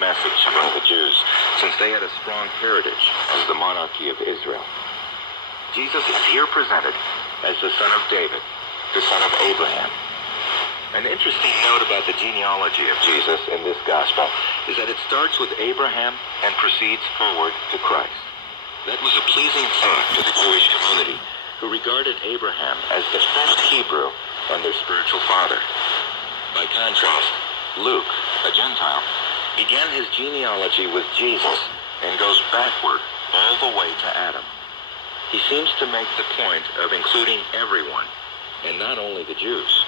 message among the Jews, since they had a strong heritage as the monarchy of Israel. Jesus is here presented as the son of David, the son of Abraham. An interesting note about the genealogy of Jesus in this gospel is that it starts with Abraham and proceeds forward to Christ. That was a pleasing thought to the Jewish community, who regarded Abraham as the first Hebrew and their spiritual father. By contrast, Luke, a Gentile, began his genealogy with Jesus and goes backward all the way to Adam. He seems to make the point of including everyone, and not only the Jews.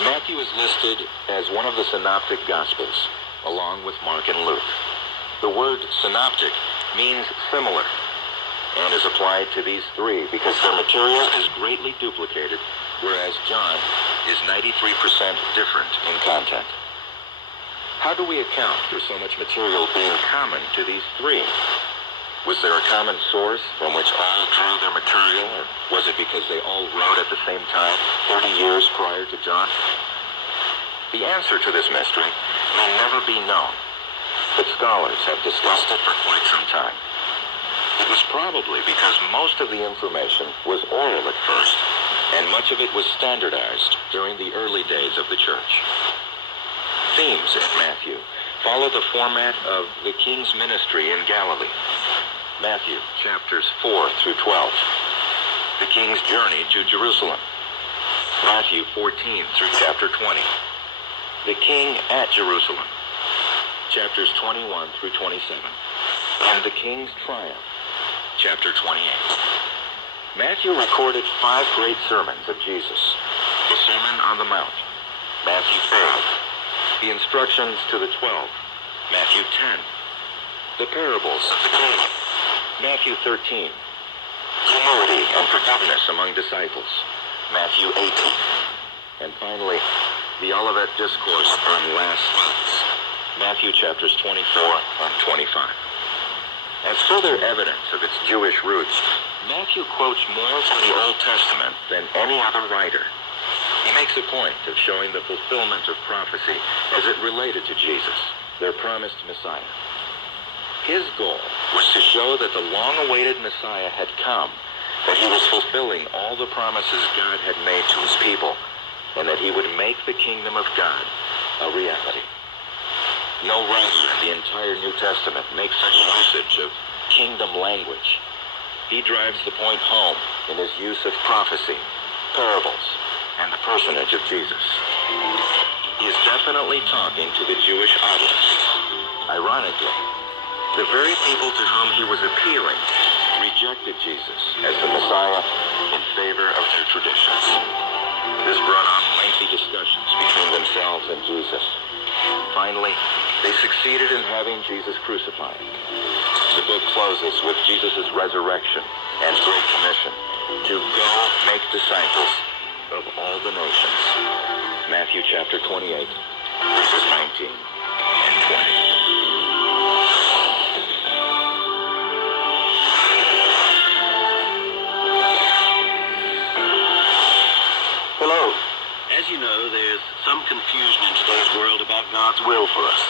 Matthew is listed as one of the synoptic gospels, along with Mark and Luke. The word synoptic means similar, and is applied to these three because their material is greatly duplicated, whereas John is 93% different in content. How do we account for so much material being common to these three? Was there a common source from which all drew their material, or was it because they all wrote at the same time, 30 years prior to John? The answer to this mystery may never be known, but scholars have discussed it for quite some time. It was probably because most of the information was oral at first, and much of it was standardized during the early days of the church. Themes in Matthew follow the format of the king's ministry in Galilee. Matthew chapters 4 through 12. The king's journey to Jerusalem. Matthew 14 through chapter 20. The king at Jerusalem. Chapters 21 through 27. And the king's triumph. Chapter 28. Matthew recorded 5 great sermons of Jesus. The Sermon on the Mount. Matthew 5. The instructions to the 12. Matthew 10. The parables of the kingdom. Matthew 13. Humility and forgiveness among disciples. Matthew 18. And finally, the Olivet Discourse on Last Months. Matthew chapters 24 and 25. As further evidence of its Jewish roots, Matthew quotes more from the Old Testament than any other writer. He makes a point of showing the fulfillment of prophecy as it related to Jesus, their promised Messiah. His goal was to show that the long-awaited Messiah had come, that he was fulfilling all the promises God had made to his people, and that he would make the kingdom of God a reality. No writer in the entire New Testament makes such usage of kingdom language. He drives the point home in his use of prophecy, parables, and the personage of Jesus. He is definitely talking to the Jewish audience. Ironically, the very people to whom he was appealing rejected Jesus as the Messiah in favor of their traditions. This brought on lengthy discussions between themselves and Jesus. Finally, they succeeded in having Jesus crucified. The book closes with Jesus' resurrection and Great Commission to go make disciples of all the nations. Matthew chapter 28, verses 19 and 20. Hello. As you know, there's some confusion in today's world about God's will for us.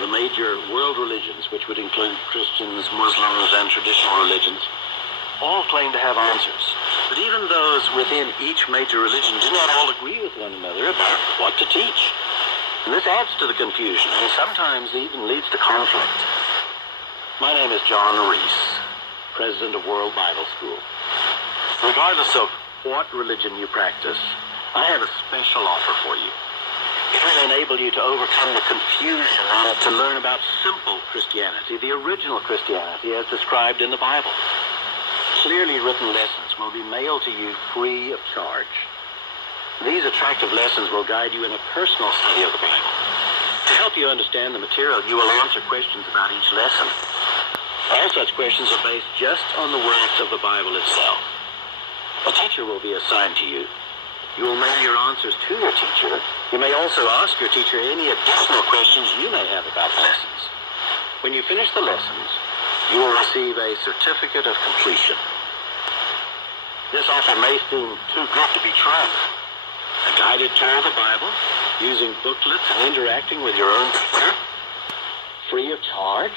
The major world religions, which would include Christians, Muslims, and traditional religions, all claim to have answers. But even those within each major religion do not all agree with one another about what to teach. And this adds to the confusion and sometimes even leads to conflict. My name is John Reese, president of World Bible School. Regardless of what religion you practice, I have a special offer for you. It will enable you to overcome the confusion and to learn about simple Christianity, the original Christianity as described in the Bible. Clearly written lessons will be mailed to you free of charge. These attractive lessons will guide you in a personal study of the Bible. To help you understand the material, you will answer questions about each lesson. All such questions are based just on the words of the Bible itself. A teacher will be assigned to you. You will mail your answers to your teacher. You may also ask your teacher any additional questions you may have about the lessons. When you finish the lessons, you will receive a certificate of completion. This offer may seem too good to be true. A guided tour of the Bible, using booklets and interacting with your own teacher, free of charge?